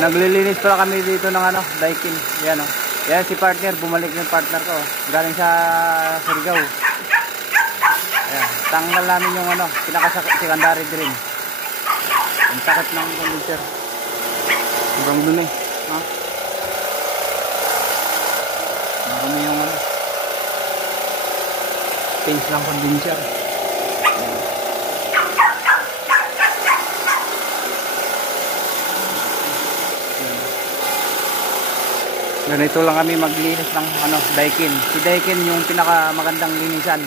naglilinis pala kami dito ng ano, Daikin. Yan o. Yan si partner, bumalik yung partner ko. Galing sa Surigao. Ayan, tanggal namin yung ano, pinaka-secondary drain. Ang sakit ng condenser. Sobrang dumi. Ha? Marami yung ano. Pinch lang condenser. Ganito lang kami maglinis ng ano, Daikin. Si Daikin yung pinaka magandang linisan.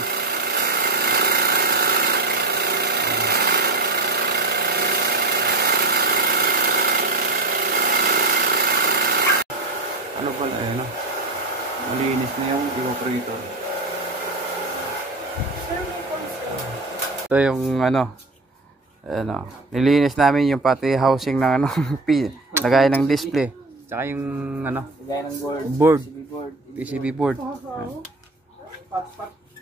Ano pala? Ayun o. Malinis na yung evaporator. Ito yung ano. Ano, nilinis namin yung pati housing ng ano, lagay ng display. Tsaka yung ano, board. PCB board.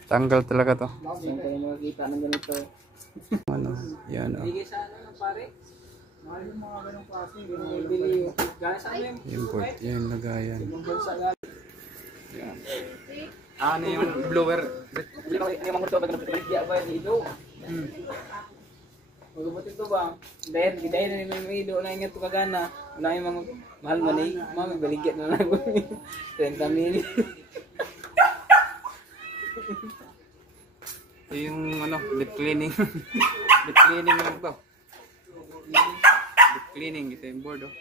Tanggal talaga to. Makikita ng ganito. Ano, yan o. Yung board, yung lagayan. Yan. Ano yung blower? Magbuti ko ba? Dahil na may do na ingat ko kagana. Wala yung mga mahal man eh. Mami baligyan na lang. 30 mil. Ito yung ano, deep cleaning. Deep cleaning lang to. Deep cleaning, ito yung board oh.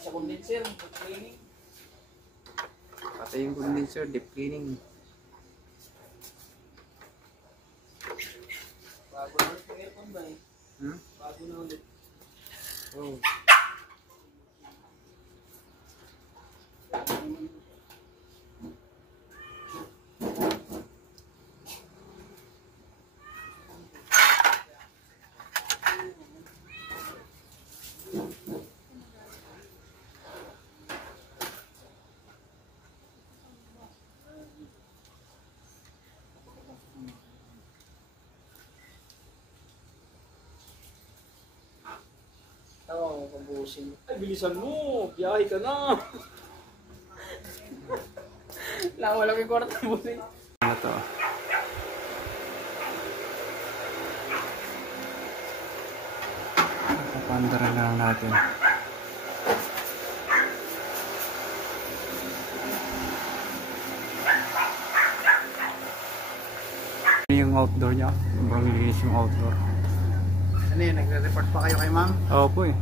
Sa condenser, cleaning. Pati yung condenser, deep cleaning. Bago na ulit yung aircon ba eh? Bago na ulit. Oh. Tawa mo pambusin. Ay, bilisan mo! Biyahe ka na! Wala may kwarta busin. Ano to? Papandaran na lang natin. Ano yung outdoor niya? Sobrang linis yung outdoor. Ano yun? Nagre-report pa kayo kay ma'am? Oo po eh.